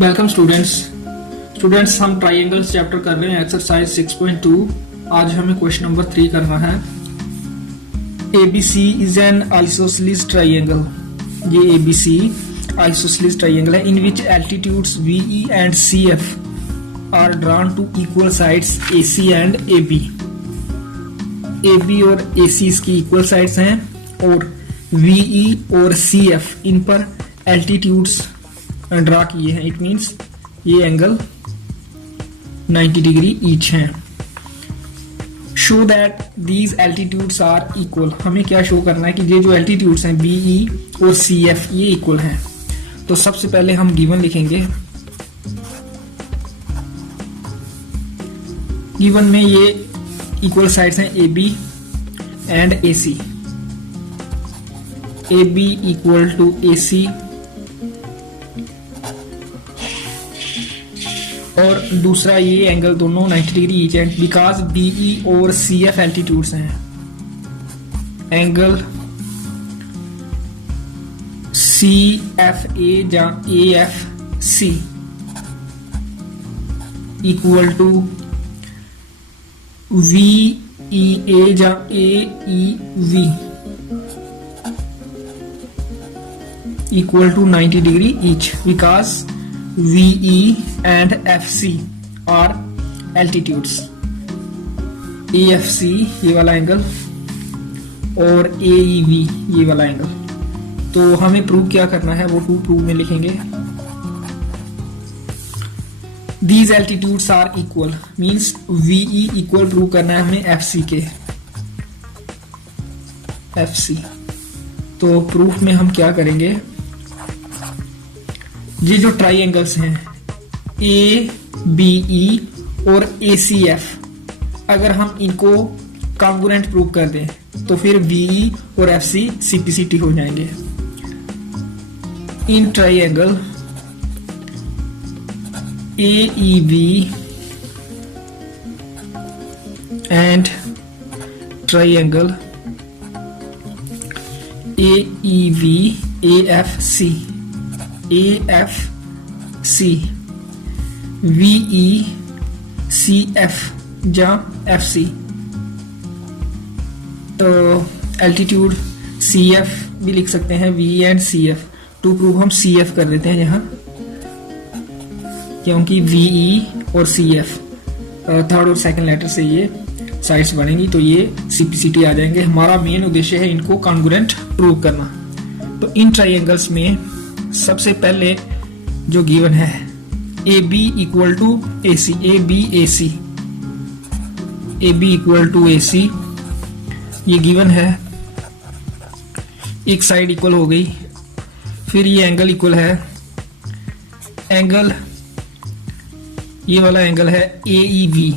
Welcome students हम triangles chapter कर रहे हैं एक्सरसाइज 6.2। आज हमें क्वेश्चन नंबर 3 करना है। ABC is an isosceles triangle. ये ABC आइसोसेलेस ट्राइंगल है in which altitudes VE and CF are drawn to equal sides AC and AB। AB और AC इसकी इक्वल साइड्स हैं और VE और CF इन पर एल्टीट्यूड्स ड्रा किए हैं। इट मींस ये एंगल 90 डिग्री ईच हैं। Show that these altitudes are equal. हमें क्या शो करना है कि ये जो एल्टीट्यूड्स हैं BE और CF ये इक्वल हैं। तो सबसे पहले हम गिवन लिखेंगे। गिवन में ये इक्वल साइड्स हैं AB and AC। AB equal to AC और दूसरा ये एंगल दोनों 90 डिग्री ईच है बिकॉज BE और CF एल्टीट्यूड्स हैं। एंगल CFA या AFC इक्वल टू VEA या AEV equal to 90 degree each because VE and FC are altitudes। AFC ये वाला एंगल और AEV ये वाला एंगल। तो हमें प्रूव क्या करना है वो प्रूव में लिखेंगे। These altitudes are equal means VE equal prove करना है हमें FC के। FC तो प्रूफ में हम क्या करेंगे, ये जो ट्राइंगल्स हैं ABE और ACF अगर हम इनको कॉन्ग्रुएंट प्रूव कर दें तो फिर VE और FC CPCT हो जाएंगे। In triangle AEB and triangle AEV AFC VE CF या FC। तो एल्टीट्यूड CF भी लिख सकते हैं VE and CF। To prove हम CF कर देते हैं यहाँ क्योंकि VE और CF थर्ड और सेकंड लेटर से ये साइड्स बनेंगी तो ये CPCT आ जाएंगे। हमारा मेन उद्देश्य है इनको कॉन्ग्रुएंट प्रूव करना। तो इन ट्राइंगल्स में सबसे पहले जो गिवन है AB equal to AC AB equal to AC ये गिवन है। एक साइड इक्वल हो गई, फिर ये एंगल इक्वल है। एंगल ये वाला एंगल है AEV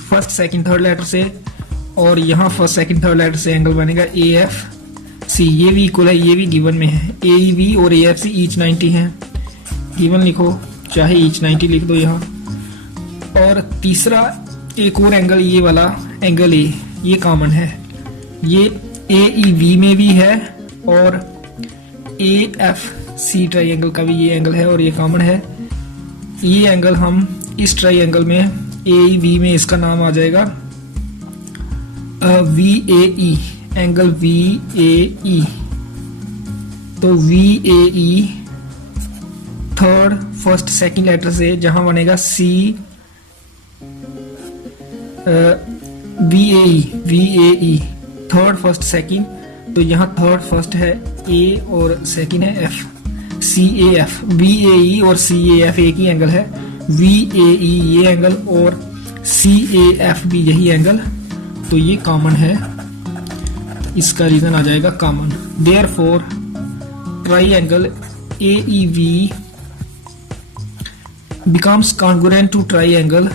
first second third letter से और यहाँ फर्स्ट सेकंड थर्ड लेटर से एंगल बनेगा AFC। ये भी इक्वल है, ये भी गिवन में है। AEV और AFC ईच 90 है। गिवन लिखो चाहे ईच 90 लिख दो यहाँ। और तीसरा एक और एंगल ये वाला एंगल A ये कॉमन है। ये AEV में भी है और AFC ट्राइंगल का भी ये एंगल है और ये कॉमन है। ये एंगल हम इस ट्राइंगल में AEV में इसका नाम आ जाएगा VAE एंगल VAE। तो VAE third first second letter से जहां बनेगा VAE थर्ड फर्स्ट सेकंड। तो यहाँ थर्ड फर्स्ट है A और सेकंड है F CAF। VAE और CAF एक ही एंगल है। VAE ये एंगल और CAF भी यही एंगल। तो ये कॉमन है, इसका रीजन आ जाएगा common. Therefore triangle AEV becomes congruent to triangle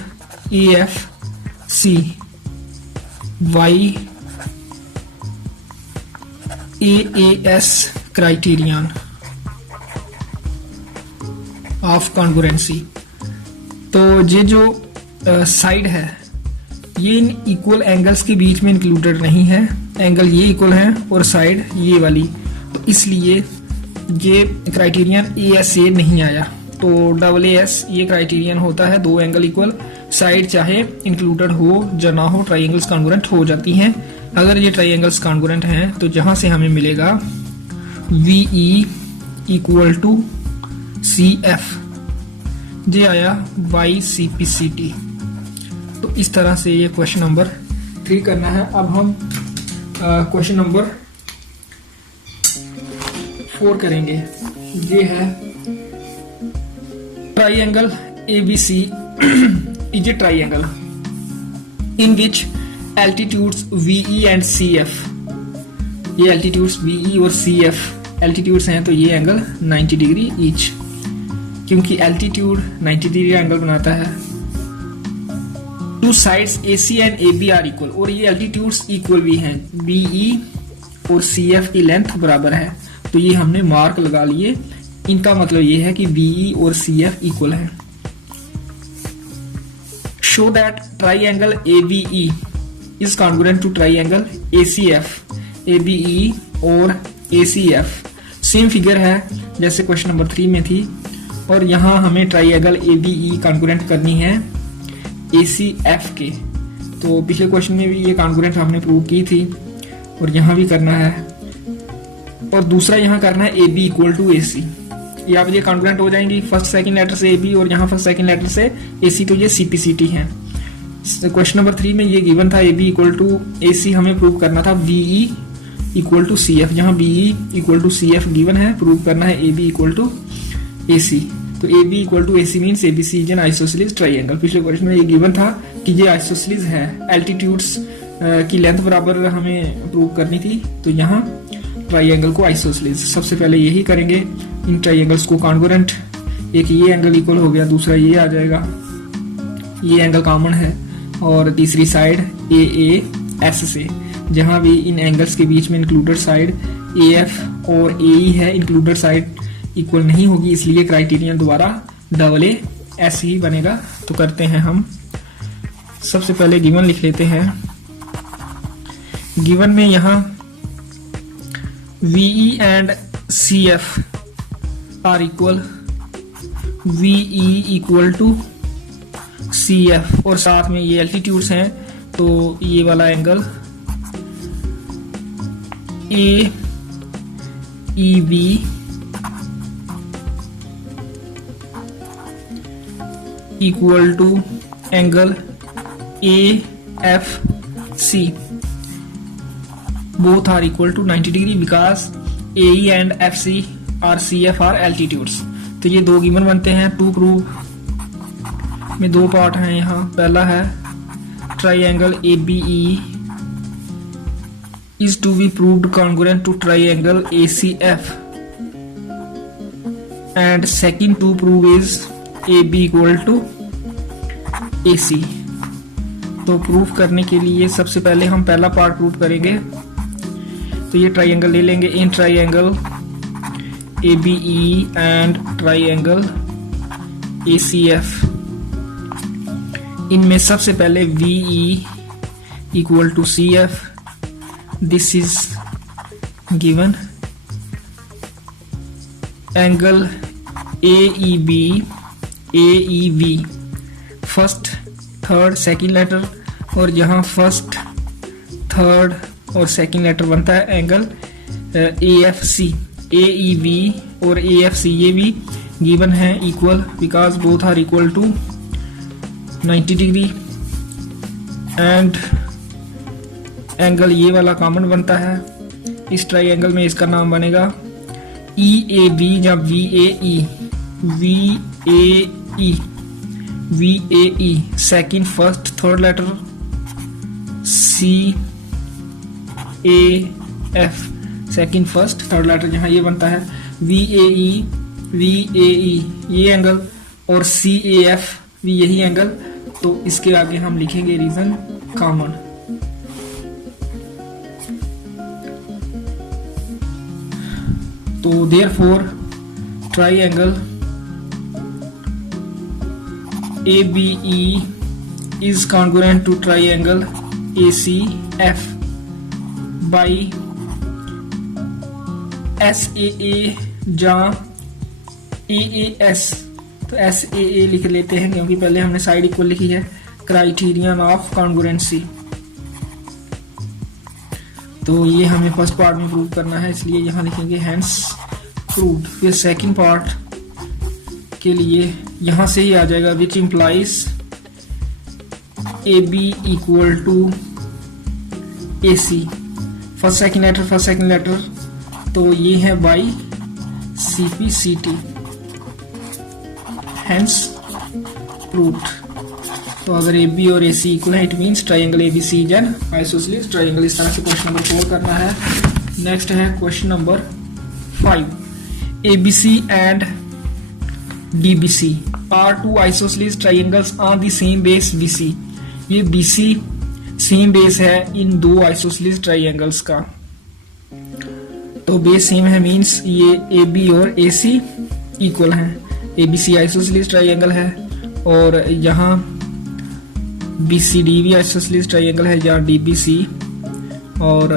AFC by AAS criterion of congruency। तो ये जो साइड है ये इन इक्वल एंगल्स के बीच में इंक्लूडेड नहीं है। एंगल ये इक्वल है और साइड ये वाली, तो इसलिए ये क्राइटेरियन ASA नहीं आया, तो AAS ये क्राइटेरियन होता है, दो एंगल इक्वल साइड चाहे इंक्लूडेड हो या ना हो, ट्राइंगल्स कॉन्ग्रुएंट हो जाती हैं। अगर ये ट्राइंगल्स कॉन्ग्रुएंट हैं तो जहां से हमें मिलेगा VE इक्वल टू CF, ये आया YCPCT। तो इस तरह से ये क्वेश्चन नंबर 3 करना है। अब हम क्वेश्चन नंबर 4 करेंगे। ये है triangle ABC is a triangle in which altitudes VE and CF, ये altitudes VE और CF altitudes हैं, तो ये एंगल 90 डिग्री ईच, क्योंकि altitude 90 डिग्री एंगल बनाता है। Two sides AC and AB are equal, और ये altitudes इक्वल भी हैं, VE और CF की लेंथ बराबर है, तो ये हमने मार्क लगा लिए। इनका मतलब ये है कि VE और CF इक्वल है। Show that triangle ABE is congruent to triangle ACF, ABE और ACF सेम फिगर है जैसे क्वेश्चन नंबर 3 में थी, और यहाँ हमें ट्राइंगल ABE कॉन्ग्रुएंट करनी है ACF के। तो पिछले क्वेश्चन में भी ये कॉन्ग्रुएंट हमने प्रूव की थी, और यहाँ भी करना है, और दूसरा यहाँ करना है AB इक्वल टू AC। या ये कॉन्ग्रुएंट हो जाएंगी फर्स्ट सेकंड लेटर से AB और यहाँ फर्स्ट सेकंड लेटर से AC, तो ये CPCT है। क्वेश्चन नंबर 3 में ये गिवन था AB इक्वल टू AC, हमें प्रूव करना था VE इक्वल टू CF, यहाँ VE equal to CF given है, प्रूव करना है AB इक्वल टू AC। तो AB equal to AC means ABC is an isosceles triangle. पिछले क्वेश्चन में ये गिवन था कि ये आइसोसेलेस है, एल्टीट्यूड्स की लेंथ बराबर हमें प्रूव करनी थी, तो यहाँ ट्राइंगल को आइसोसेलेस। सबसे पहले यही करेंगे, इन ट्राइंगल्स को कॉन्ग्रुएंट, एक ये एंगल इक्वल हो गया, दूसरा ये आ जाएगा, ये एंगल कॉमन है, और तीसरी साइड AAS से, जहां भी इन एंगल्स के बीच में इंक्लूडेड साइड AF और AE है, इंक्लूडेड साइड इक्वल नहीं होगी, इसलिए क्राइटेरियन दोबारा AAS ही बनेगा। तो करते हैं हम, सबसे पहले गिवन लिख लेते हैं। गिवन में यहाँ VE and CF are equal, VE equal to CF, और साथ में ये एल्टीट्यूड्स हैं, तो ये वाला angle AEB equal to angle AFC, both are equal to 90 degree because AE and FC और CF are altitudes। तो ये दो गिवन बनते हैं। टू प्रूव में दो पार्ट हैं यहाँ। पहला है triangle ABE is to be proved congruent to triangle ACF, and second to prove is AB equal to AC। तो प्रूफ करने के लिए सबसे पहले हम पहला पार्ट प्रूफ करेंगे। तो ये ट्राइंगल ले लेंगे, in triangle ABE and triangle ACF, इनमें सबसे पहले VE equal to CF, this is given. Angle AEB first third second letter, और यहाँ फर्स्ट थर्ड और सेकंड लेटर बनता है एंगल AFC। AEB और AFC ये भी गिवन है equal, because both are equal to 90 degree, and angle ये वाला कॉमन बनता है। इस ट्राइंगल में इसका नाम बनेगा EAB या VAE, second first third letter CAF, second first third letter, जहां ये बनता है VAE ये एंगल, और CAF भी यही एंगल। तो इसके आगे हम लिखेंगे रीजन कॉमन। तो therefore triangle ABE is congruent to triangle ACF by SAA जहाँ AAS, तो SAA लिख लेते हैं क्योंकि पहले हमने साइड इक्वल लिखी है। क्राइटेरियन ऑफ कॉन्ग्रुएंसी, तो ये हमें फर्स्ट पार्ट में प्रूव करना है, इसलिए यहाँ लिखेंगे हैंस प्रूव्ड। फिर सेकंड पार्ट के लिए यहाँ से ही आ जाएगा which implies AB equal to AC। First second letter तो ये है बाई CPCT, हैंस प्रूव्ड। तो अगर AB और AC इक्वल है, it means triangle ABC is an isosceles triangle. इस तरह से क्वेश्चन नंबर 4 करना है। नेक्स्ट है question number 5, ABC and DBC are two isosceles triangles on the same base BC। ये BC सेम बेस है इन दो आइसोसेलेस ट्रायंगल्स का, तो बेस सेम है मींस ये AB और AC इक्वल हैं। ABC आइसोसेलेस ट्रायंगल है और यहाँ BCD भी आइसोसेलेस ट्रायंगल है, जहाँ DBC और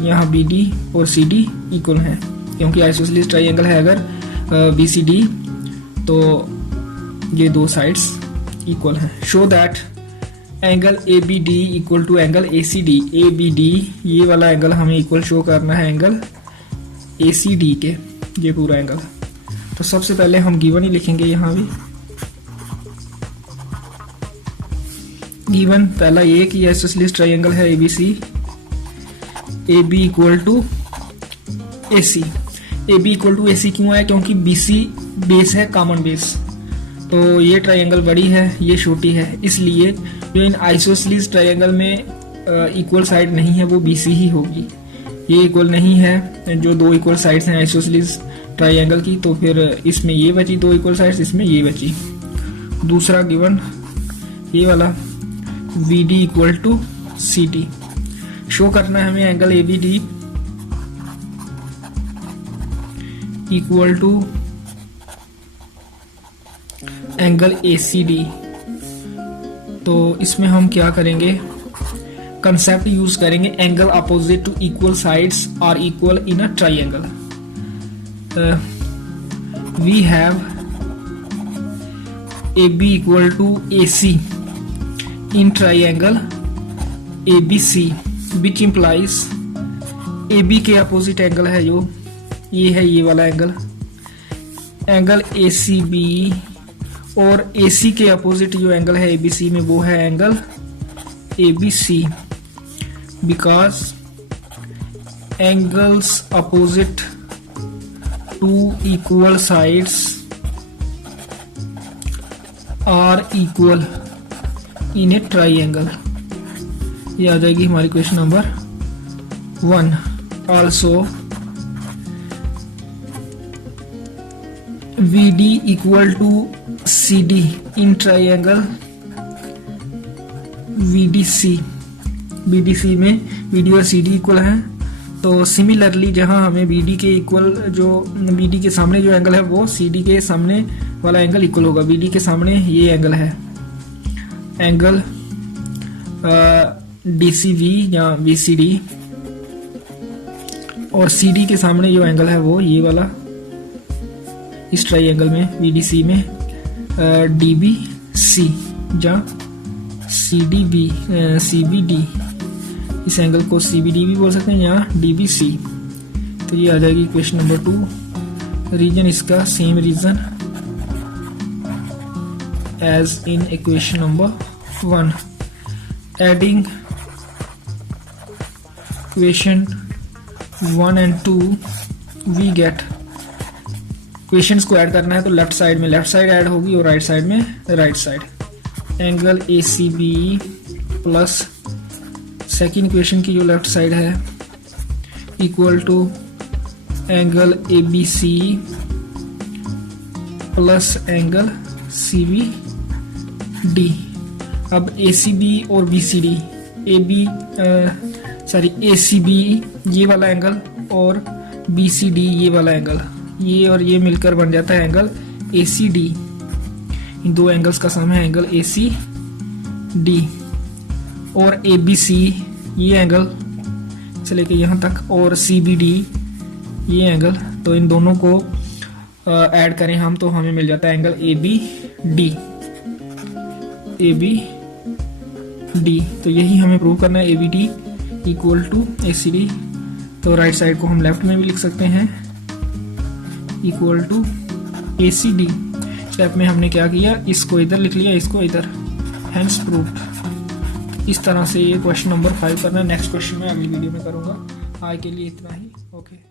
यहाँ BD और CD इक्वल हैं, क्योंकि आइसोसेलेस ट्रायंगल है अगर BCD तो ये दो साइड्स इक्वल हैं। Show that angle ABD equal to angle ACD। ABD ये वाला एंगल हमें इक्वल शो करना है एंगल ACD के, ये पूरा एंगल। तो सबसे पहले हम गिवन ही लिखेंगे, यहाँ भी गिवन पहला ये कि आइसोसेलेस ट्रायंगल है ABC, AB equal to AC। AB equal to AC क्यों है? क्योंकि BC बेस है कॉमन बेस, तो ये ट्रायंगल बड़ी है, ये छोटी है, इसलिए जो इन आइसोसेलेस ट्रायंगल में इक्वल साइड नहीं है वो BC ही होगी। ये इक्वल नहीं है, जो दो इक्वल साइड्स हैं आइसोसेलेस ट्रायंगल की, तो फिर इसमें ये बची दो इक्वल साइड्स, इसमें ये बची। दूसरा गिवन ये वाला VD equal to CD। Show करना है हमें angle ABD equal to angle ACD। तो इसमें हम क्या करेंगे, कंसेप्ट यूज करेंगे angle opposite to equal sides are equal in a triangle. We have AB equal to AC in triangle ABC, which implies AB के अपोजिट एंगल है जो ये है, ये वाला एंगल, एंगल ACB, और AC के अपोजिट जो एंगल है ABC में वो है angle ABC, because angles opposite to equal sides are equal in a triangle. ये आ जाएगी हमारी question number 1। Also VD equal to CD in triangle VDC। BDC में BD और CD इक्वल हैं, तो सिमिलरली जहां हमें BD के इक्वल, जो BD के सामने जो एंगल है वो CD के सामने वाला एंगल इक्वल होगा। BD के सामने ये एंगल है, एंगल DCV या BCD, और CD के सामने जो एंगल है वो ये वाला, इस ट्रायंगल में VDC में DBC या CBD, इस एंगल को CBD भी बोल सकते हैं या DBC। तो ये आ जाएगी क्वेश्चन नंबर 2। रीजन इसका same reason as in equation number 1। Adding question 1 and 2 we get, questions को ऐड करना है तो लेफ्ट साइड में लेफ्ट साइड ऐड होगी और राइट साइड में right side. Angle ACB plus second question की जो लेफ्ट साइड है equal to angle ABC plus angle CBD। अब ACB और BCD, ACB ये वाला एंगल और BCD ये वाला एंगल, ये और ये मिलकर बन जाता है एंगल ACD। इन दो एंगल्स का सम है एंगल ACD। और ABC ये एंगल से लेके यहाँ तक और CBD ये एंगल तो इन दोनों को ऐड करें हम तो हमें मिल जाता है एंगल ए बी डी। तो यही हमें प्रूव करना है, A B D equal to A C D. तो राइट साइड को हम लेफ्ट में भी लिख सकते हैं, equal to A C D. Step में हमने क्या किया, इसको इधर लिख लिया, इसको इधर, हेंस प्रूव्ड। इस तरह से ये क्वेश्चन नंबर 5 करना है। नेक्स्ट क्वेश्चन मैं अगली वीडियो में करूंगा। आज के लिए इतना ही, ओके।